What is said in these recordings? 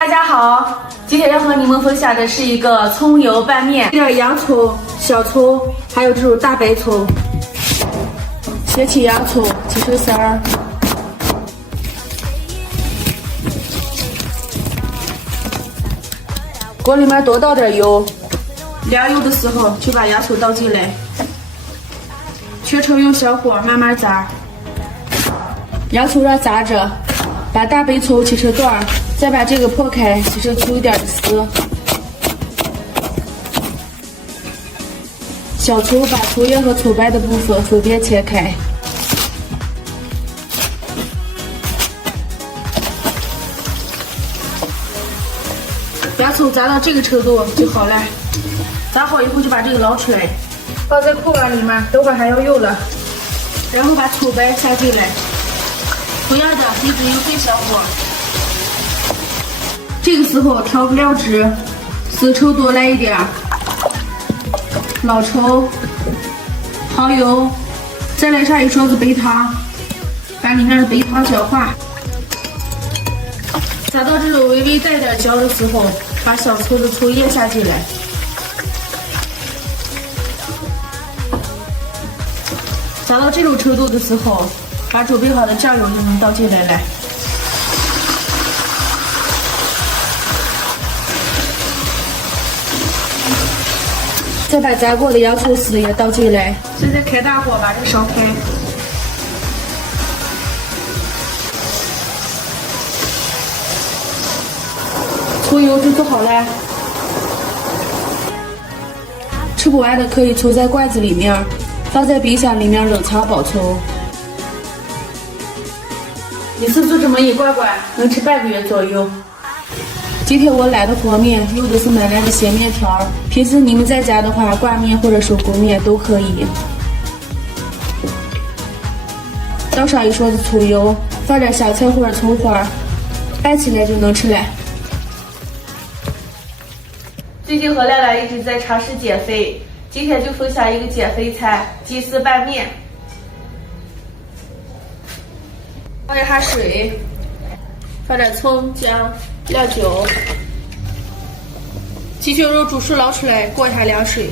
大家好，今天要和你们分享的是一个葱油拌面，点洋葱、小葱，还有这种大白葱。切起洋葱，切成丝儿。锅里面多倒点油，凉油的时候就把洋葱倒进来，全程用小火慢慢炸。洋葱让炸着，把大白葱切成段儿。再把这个破开，切成粗一点的丝。小葱把葱叶和葱白的部分分别切开。洋葱炸到这个程度就好了，炸好以后就把这个捞出来，放在空碗里面，等会儿还要用了。然后把葱白下进来，同样的一直用最小火。这个时候调料汁，丝绸多来一点，老抽、蚝油，再来上一勺子白糖，把里面的白糖搅化。炸到这种微微带点焦的时候，把小葱的葱叶下进来。炸到这种程度的时候，把准备好的酱油就能倒进来了。再把炸过的洋葱丝也倒进来，现在开大火把这烧开。葱油就做好了，吃不完的可以存在罐子里面，放在冰箱里面冷藏保存。一次做这么一罐罐，能吃半个月左右。今天我懒得和面，用的是买来的鲜面条。平时你们在家的话，挂面或者手工面都可以。倒上一勺子葱油，放点香菜或者葱花，拌起来就能吃了。最近和亮亮一直在尝试减肥，今天就分享一个减肥餐——鸡丝拌面。放一下水，放点葱姜。料酒，鸡胸肉煮熟捞出来，过一下凉水。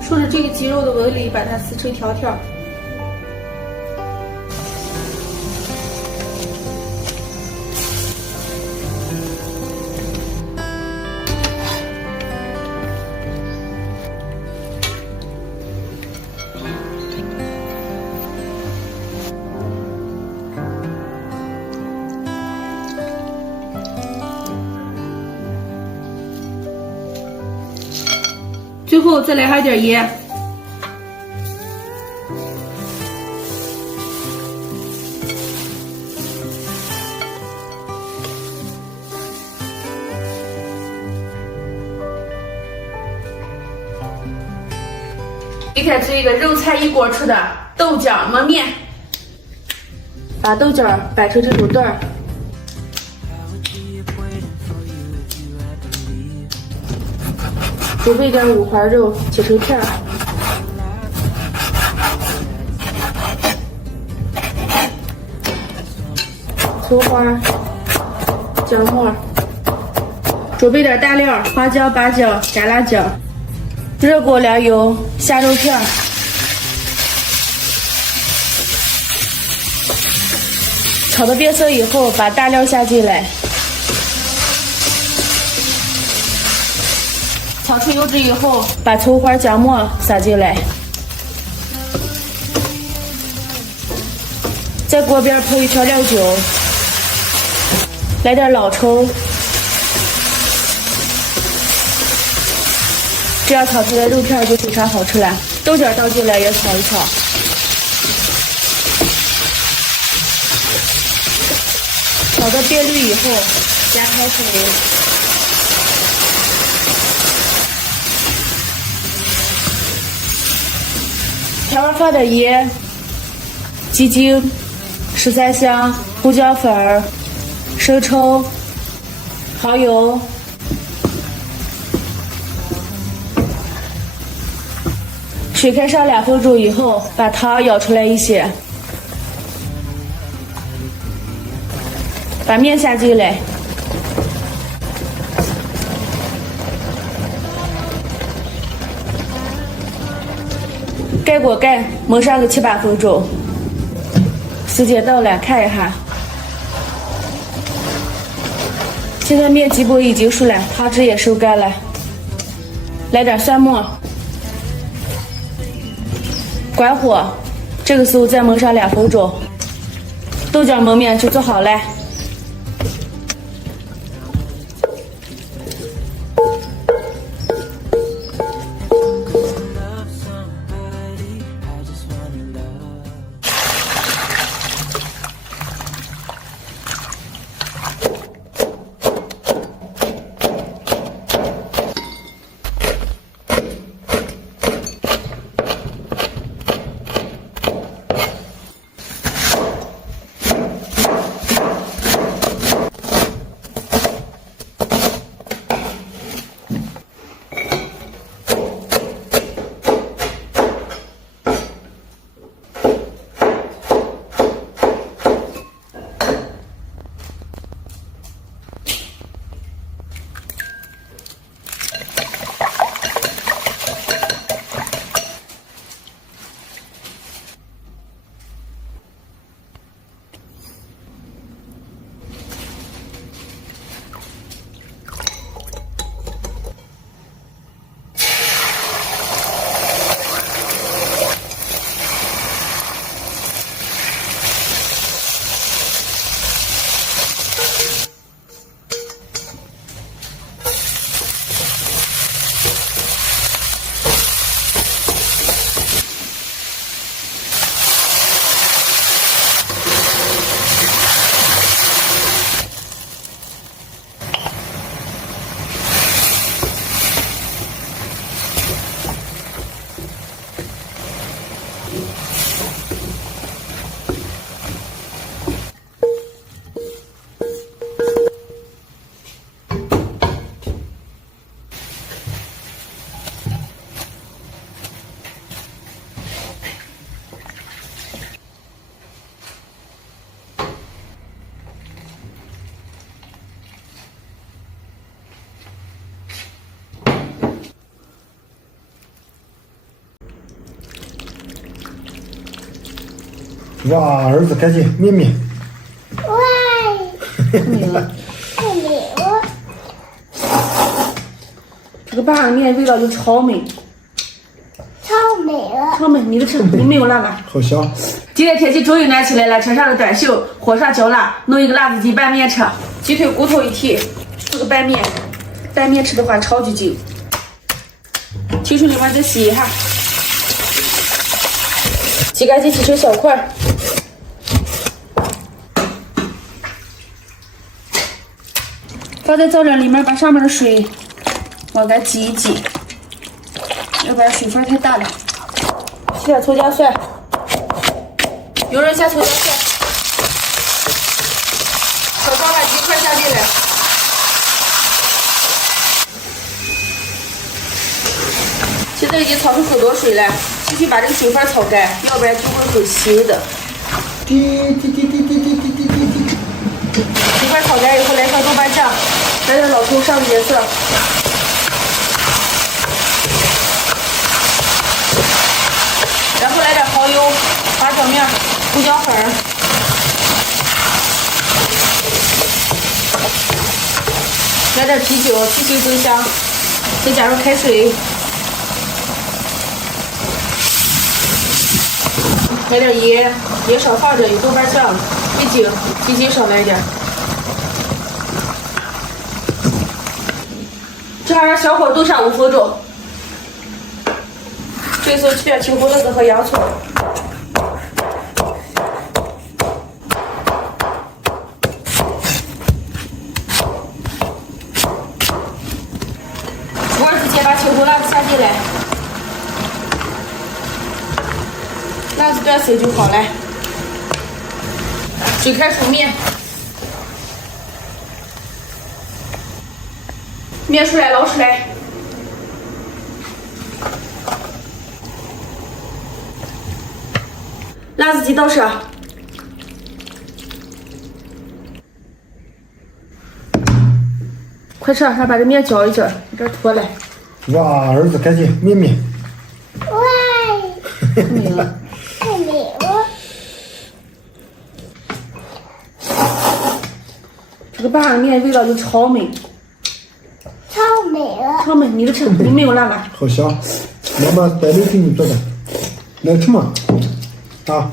顺着这个鸡肉的纹理把它撕成条条。最后再来上一点盐。今天做一个肉菜一锅出的豆角焖面，把豆角掰成这种段儿。准备点五花肉，切成片儿。葱花、姜末，准备点大料：花椒、八角、干辣椒。热锅凉油，下肉片儿，炒到变色以后，把大料下进来。炒出油脂以后，把葱花、姜末撒进来，在锅边泼一瓢料酒，来点老抽，这样炒出来肉片就非常好吃了。豆角倒进来也炒一炒，炒到变绿以后，加开水。调味放点盐、鸡精、十三香、胡椒粉、生抽、蚝油。水开上2分钟以后，把汤舀出来一些，把面下进来，盖锅盖，焖上个7、8分钟。时间到了，看一下，现在面基本已经熟了，汤汁也收干了，来点蒜末。关火，这个时候再焖上2分钟，豆浆焖面就做好了。哇，儿子赶紧面面。这个拌面味道就超美，超美了。超美！你的吃，你没有辣吧？好香。今天天气终于暖起来了，穿上了短袖，火上浇辣，弄一个辣子鸡拌面吃，鸡腿骨头一屉，这个拌面，拌面吃的话超级劲。提水里面再洗一下，洗干净切成小块。放在灶盏里面，把上面的水往干挤一挤，要不然水分太大了。切点葱姜蒜，有人下葱姜蒜，小方把鸡块下进来，现在已经炒出很多水了，继续把这个水分炒干，要不然就会很腥的。滴滴滴滴滴滴滴滴滴。一块炒干以后，来上豆瓣酱，来点老抽上个颜色，然后来点蚝油、八角面、胡椒粉，来点啤酒去腥增香，再加入开水，来点盐，盐少放着，有豆瓣酱，鸡精少来一点。这还让小火炖上5分钟。这时候去点青胡辣子和洋葱。锅儿之前把青胡辣子下进来，辣子断水就好了。水开出面，面出来捞出来。辣子鸡倒上。快吃，来把这面搅一搅，有点坨了。哇，儿子赶紧面面。喂，没了。太美了。这个拌的面味道就超美，超美了。超美。你的吃，你没有辣吗？好香，妈妈带你给你做的，来吃嘛。啊，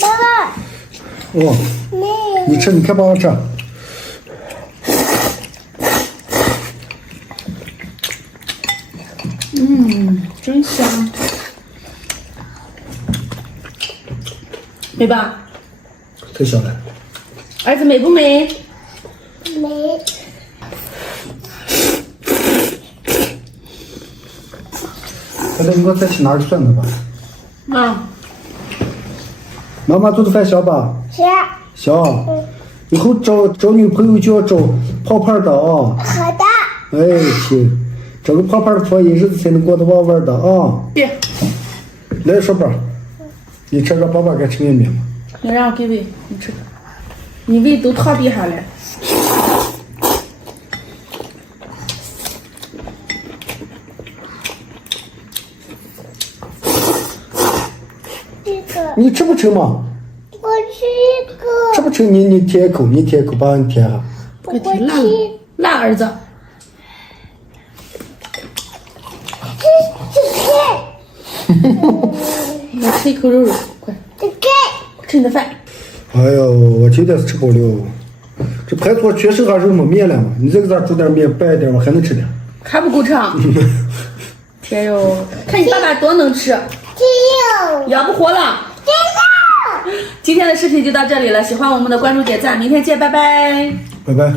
妈妈，哦，你吃，你看爸爸吃。真香，美吧？太香了。儿子美不美？美。现在你给我再去拿点蒜子吧。啊，妈妈做的饭香吧？是。香。以后找女朋友就要找泡泡的啊。好的。哎，行，找个泡泡的婆姨，日子才能过得旺旺的啊。别，来，说吧，你吃个，爸爸该吃面面吗？你让我给喂，你吃。你胃都躺地下了。这个你吃不吃嘛？我吃一个。吃不吃你舔一口，你舔一口，爸你舔下。别提辣了，辣儿子。来吃一口肉肉，快这个吃你的饭。哎呦，我今天是吃饱了，这排除缺剩下肉没面了嘛？你这个咋煮点面拌一点，我还能吃点。还不够长。天哟，看你爸爸多能吃，这有。养不活了。今天的视频就到这里了，喜欢我们的关注点赞，明天见，拜拜。拜拜。